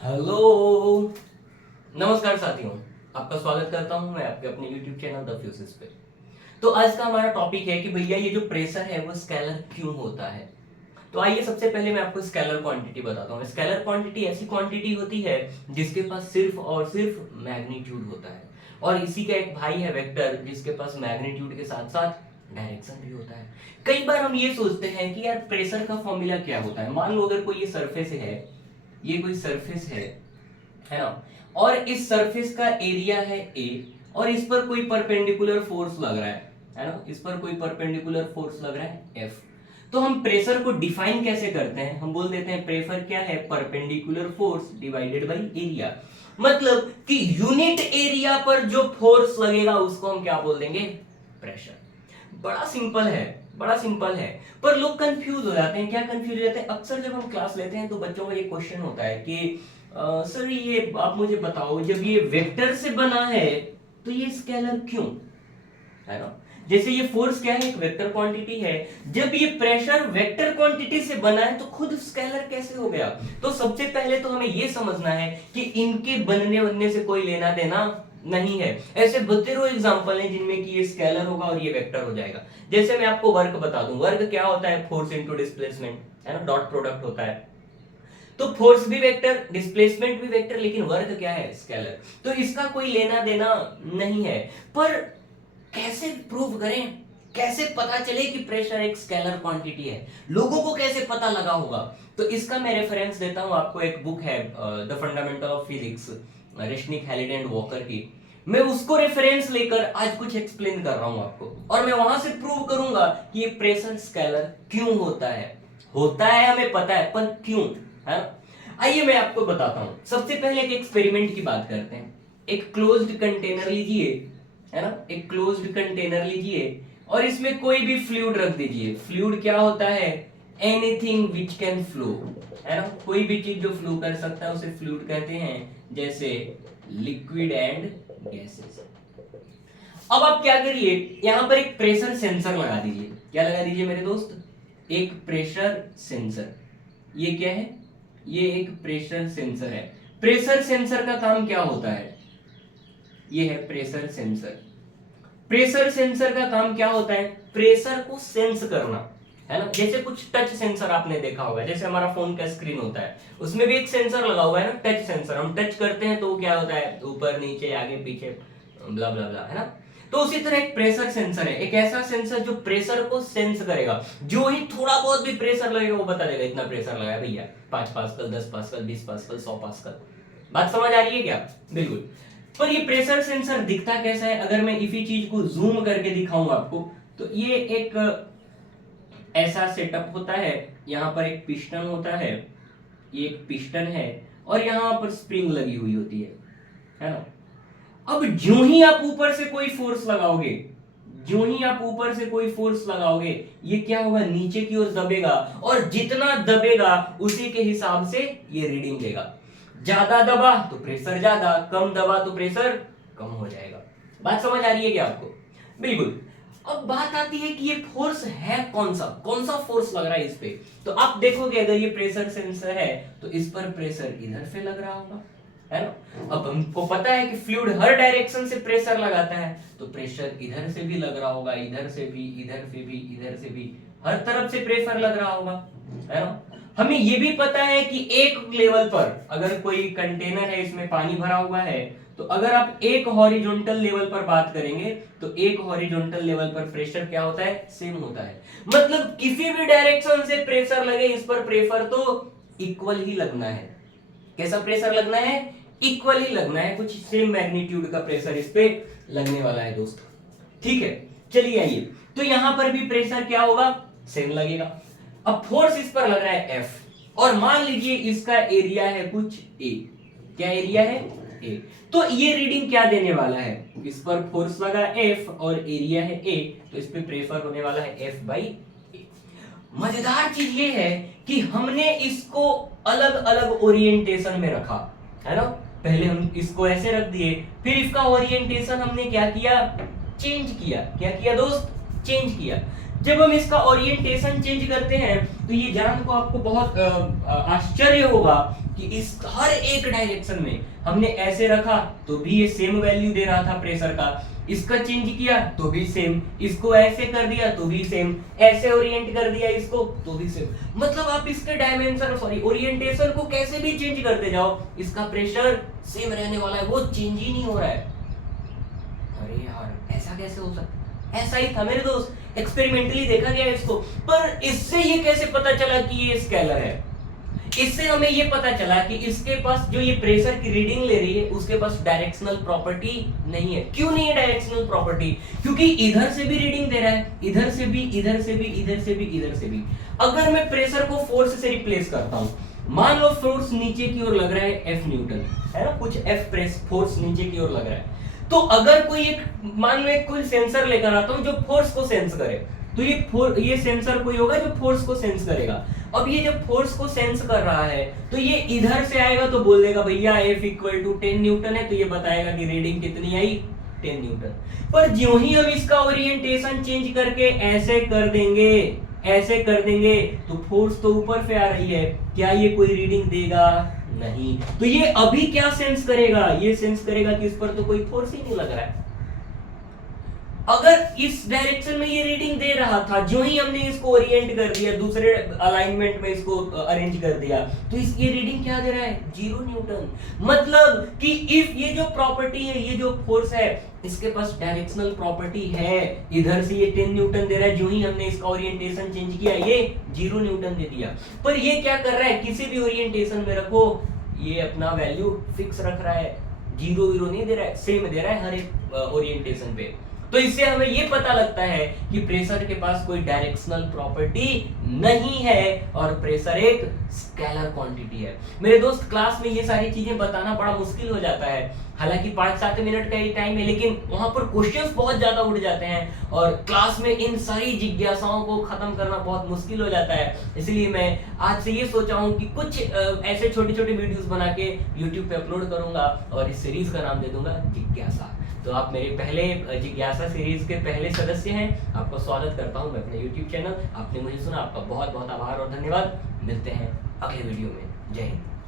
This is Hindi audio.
हेलो, नमस्कार साथियों। आपका स्वागत करता हूं मैं आपके अपने YouTube चैनल द फ्यूसिस पे। तो आज का हमारा टॉपिक है कि भैया ये जो प्रेशर है वो स्केलर क्यों होता है। तो आइए सबसे पहले मैं आपको स्केलर क्वांटिटी बताता हूँ। स्केलर क्वांटिटी ऐसी क्वांटिटी होती है जिसके पास सिर्फ और सिर्फ मैग्नीट्यूड होता है, और इसी का एक भाई है वेक्टर जिसके पास मैग्नीट्यूड के साथ साथ डायरेक्शन भी होता है। कई बार हम ये सोचते हैं कि यार प्रेशर का फॉर्मूला क्या होता है। मान लो अगर कोई ये सरफेस है, ये कोई सरफेस है ना, और इस सरफेस का एरिया है ए, और इस पर कोई परपेंडिकुलर फोर्स लग रहा है ना, इस पर कोई परपेंडिकुलर फोर्स लग रहा है एफ। तो हम प्रेशर को डिफाइन कैसे करते हैं, हम बोल देते हैं प्रेशर क्या है, perpendicular force divided by area. मतलब कि यूनिट एरिया पर जो फोर्स लगेगा उसको हम क्या बोल देंगे, प्रेशर। बड़ा सिंपल है, बड़ा सिंपल है। पर लोग कंफ्यूज हो जाते हैं। क्या कंफ्यूज हो जाते हैं, अक्सर जब हम क्लास लेते हैं तो बच्चों का ये क्वेश्चन होता है कि सर ये आप मुझे बताओ, जब ये वेक्टर से बना है तो ये स्केलर क्यों, है ना। जैसे ये फोर्स क्या है, एक वेक्टर क्वांटिटी है। जब ये प्रेशर वेक्टर क्वांटिटी से बना है तो खुद स्केलर कैसे हो गया। तो सबसे पहले तो हमें ये समझना है कि इनके बनने से कोई लेना देना नहीं है। ऐसे बतेरो एग्जांपल हैं जिनमें कि ये स्केलर होगा और ये वेक्टर हो जाएगा। जैसे मैं आपको वर्क बता दूं, वर्क क्या होता है, फोर्स इनटू डिस्प्लेसमेंट, है ना, डॉट प्रोडक्ट होता है। तो फोर्स भी वेक्टर, डिस्प्लेसमेंट भी वेक्टर, लेकिन वर्क क्या है, स्केलर। तो इसका कोई लेना देना नहीं है। पर कैसे प्रूव करें, कैसे पता चले कि प्रेशर एक स्केलर क्वांटिटी है, लोगों को कैसे पता लगा होगा। तो इसका मैं रेफरेंस देता हूं आपको। एक बुक है the fundamental of physics, Resnick, Halliday and Walker की। मैं उसको रेफरेंस लेकर आज कुछ एक्सप्लेन कर रहा हूं आपको, और मैं वहां से प्रूव करूंगा कि ये प्रेशर स्केलर क्यों होता है। होता है हमें पता है, पर क्यों, है ना। आइए मैं आपको बताता हूं। सबसे पहले एक एक्सपेरिमेंट की बात करते हैं। एक क्लोज्ड कंटेनर लीजिए, है ना, एक क्लोज्ड कंटेनर लीजिए और इसमें कोई भी फ्लूइड रख दीजिए। फ्लूइड क्या होता है, एनीथिंग विच कैन फ्लो, है ना, कोई भी चीज जो फ्लो कर सकता है उसे फ्लूइड कहते हैं, जैसे लिक्विड एंड गैसेस। अब आप क्या करिए, यहां पर एक प्रेशर सेंसर लगा दीजिए। क्या लगा दीजिए मेरे दोस्त, एक प्रेशर सेंसर। ये क्या है, ये एक प्रेशर सेंसर है। प्रेशर सेंसर का काम क्या होता है, ये है प्रेशर सेंसर। प्रेशर सेंसर का काम क्या होता है, प्रेशर को सेंस करना, है ना। जैसे कुछ टच सेंसर आपने देखा होगा, जैसे हमारा फोन का स्क्रीन होता है उसमें भी एक सेंसर लगा हुआ है ना, टच सेंसर। हम टच करते हैं तो वो क्या होता है, ऊपर नीचे आगे पीछे ब्ला ब्ला ब्ला, है ना। तो उसी तरह एक प्रेशर सेंसर है, एक ऐसा सेंसर जो प्रेशर को सेंस करेगा। जो ही थोड़ा बहुत भी प्रेशर लगेगा वो बता देगा इतना प्रेशर लगा है भैया, 5 पास्कल, 10 पास्कल, 20 पास्कल, 100 पास्कल। बात समझ आ रही है क्या, बिल्कुल। पर ये प्रेशर सेंसर दिखता कैसा है, अगर मैं इसी चीज को जूम करके दिखाऊं आपको, तो ये एक ऐसा सेटअप होता है। यहाँ पर एक पिस्टन होता है, ये एक पिस्टन है, और यहाँ पर स्प्रिंग लगी हुई होती है ना। अब जो ही आप ऊपर से कोई फोर्स लगाओगे, जो ही आप ऊपर से कोई फोर्स लगाओगे, ये क्या होगा, नीचे की ओर दबेगा, और जितना दबेगा उसी के हिसाब से ये रीडिंग देगा। ज्यादा दबा तो प्रेशर ज्यादा, कम दबा तो प्रेशर कम हो जाएगा। बात समझ आ रही है क्या आपको, बिल्कुल। अब बात आती है कि ये फोर्स है कौन सा, कौन सा फोर्स लग रहा है इस पे। तो आप देखोगे अगर ये प्रेशर सेंसर है तो इस पर प्रेशर इधर से लग रहा होगा, है ना। अब हमको पता है कि फ्लूइड हर डायरेक्शन से प्रेशर लगाता है, तो प्रेशर इधर से भी लग रहा होगा, इधर से भी, इधर से भी, इधर से भी, हर तरफ से प्रेशर लग रहा होगा, है ना। हमें ये भी पता है कि एक लेवल पर अगर कोई कंटेनर है, इसमें पानी भरा हुआ है, तो अगर आप एक हॉरिजॉन्टल लेवल पर बात करेंगे तो एक हॉरिजॉन्टल लेवल पर प्रेशर क्या होता है, सेम होता है। मतलब किसी भी डायरेक्शन से प्रेशर लगे, इस पर प्रेशर तो इक्वल ही लगना है। कैसा प्रेशर लगना है, इक्वल ही लगना है, कुछ सेम मैग्नीट्यूड का प्रेशर इस पे लगने वाला है दोस्तों, ठीक है। चलिए आइए, तो यहां पर भी प्रेशर क्या होगा, सेम लगेगा। अब फोर्स इस पर लग रहा है F, और मान लीजिए इसका एरिया है कुछ A। क्या एरिया है, A। तो ये रीडिंग क्या देने वाला है, इस पर फोर्स लगा F और एरिया है A, तो इस पे प्रेशर होने वाला है F बाई A। मजेदार चीज ये है कि हमने इसको अलग अलग ओरिएंटेशन में रखा, है ना। पहले हम इसको ऐसे रख दिए, फिर इसका ओरिएंटेशन हमने क्या किया, चेंज किया। क्या किया दोस्त, चेंज किया। जब हम इसका ओरिएंटेशन चेंज करते हैं तो ये जान को आपको बहुत आश्चर्य होगा कि इस हर एक डायरेक्शन में हमने ऐसे रखा तो भी ये सेम वैल्यू दे रहा था प्रेशर का, इसका चेंज किया तो भी सेम, इसको ऐसे कर दिया तो भी सेम, ऐसे ओरिएंट कर दिया इसको तो भी सेम। मतलब आप इसके डायमेंशन ओरिएंटेशन को कैसे भी चेंज करते जाओ, इसका प्रेशर सेम रहने वाला है, वो चेंज ही नहीं हो रहा है। अरे यार ऐसा कैसे हो सकता है? ऐसा ही था मेरे दोस्त, एक्सपेरिमेंटली देखा गया इसको। पर इससे ये कैसे पता चला कि ये स्केलर है? इससे हमें ये पता चला कि इसके पास जो ये प्रेशर की रीडिंग ले रही है उसके पास डायरेक्शनल प्रॉपर्टी नहीं है। क्यों नहीं है डायरेक्शनल प्रॉपर्टी? क्योंकि इधर से भी रीडिंग दे रहा है, इधर से भी, इधर से भी, इधर से भी, इधर से भी। अगर मैं प्रेशर को फोर्स से रिप्लेस करता हूं, मान लो फोर्स नीचे की ओर लग रहा है F न्यूटन, है ना, कुछ F प्रेस फोर्स नीचे की ओर लग रहा है, तो अगर कोई एक मान लो एक कोई सेंसर लेकर आता हूं जो फोर्स को सेंस करे, तो ये सेंसर कोई होगा जो फोर्स को सेंस करेगा। अब ये जब फोर्स को सेंस कर रहा है तो ये इधर से आएगा तो बोल देगा भैया F इक्वल टू 10 न्यूटन है, तो ये बताएगा कि रीडिंग कितनी आई, 10 न्यूटन। पर ज्यों ही हम इसका ओरिएंटेशन चेंज करके ऐसे कर देंगे, ऐसे कर देंगे, तो फोर्स तो ऊपर से आ रही है, क्या ये कोई रीडिंग देगा? नहीं। तो ये अभी क्या सेंस करेगा? ये सेंस करेगा कि इस पर तो कोई फोर्स ही नहीं लग रहा है। अगर इस डायरेक्शन में ये रीडिंग दे रहा था, जो ही हमने इसको ओरिएंट कर दिया, दूसरे अलाइनमेंट में इसको अरेंज कर दिया, तो इसकी रीडिंग क्या दे रहा है? 0 न्यूटन। मतलब कि इफ ये जो प्रॉपर्टी है, ये जो फोर्स है, इसके पास डायरेक्शनल प्रॉपर्टी है, इधर से ये 10 न्यूटन दे रहा है, जो ही हमने इसका ओरिएंटेशन चेंज किया ये 0 न्यूटन दे दिया। पर ये क्या कर रहा है? किसी भी ओरिएंटेशन में रखो, ये अपना वैल्यू फिक्स रख रहा है, 0 नहीं दे रहा है, सेम दे रहा है हर एक ओरिएंटेशन पे। तो इससे हमें ये पता लगता है कि प्रेशर के पास कोई डायरेक्शनल प्रॉपर्टी नहीं है और प्रेशर एक स्केलर क्वांटिटी है। मेरे दोस्त, क्लास में ये सारी चीजें बताना बड़ा मुश्किल हो जाता है, हालांकि 5-7 मिनट का ही टाइम है, लेकिन वहां पर क्वेश्चंस बहुत ज्यादा उठ जाते हैं और क्लास में इन सारी जिज्ञासाओं को खत्म करना बहुत मुश्किल हो जाता है। इसलिए मैं आज से ये सोचा हूं कि कुछ ऐसे छोटे छोटे वीडियोस बना के यूट्यूब पे अपलोड करूंगा और इस सीरीज का नाम दे दूंगा जिज्ञासा। तो आप मेरे पहले जिज्ञासा सीरीज के पहले सदस्य हैं, आपका स्वागत करता हूं मैं अपने यूट्यूब चैनल। आपने मुझे सुना, आपका बहुत बहुत आभार और धन्यवाद। मिलते हैं अगले वीडियो में। जय हिंद।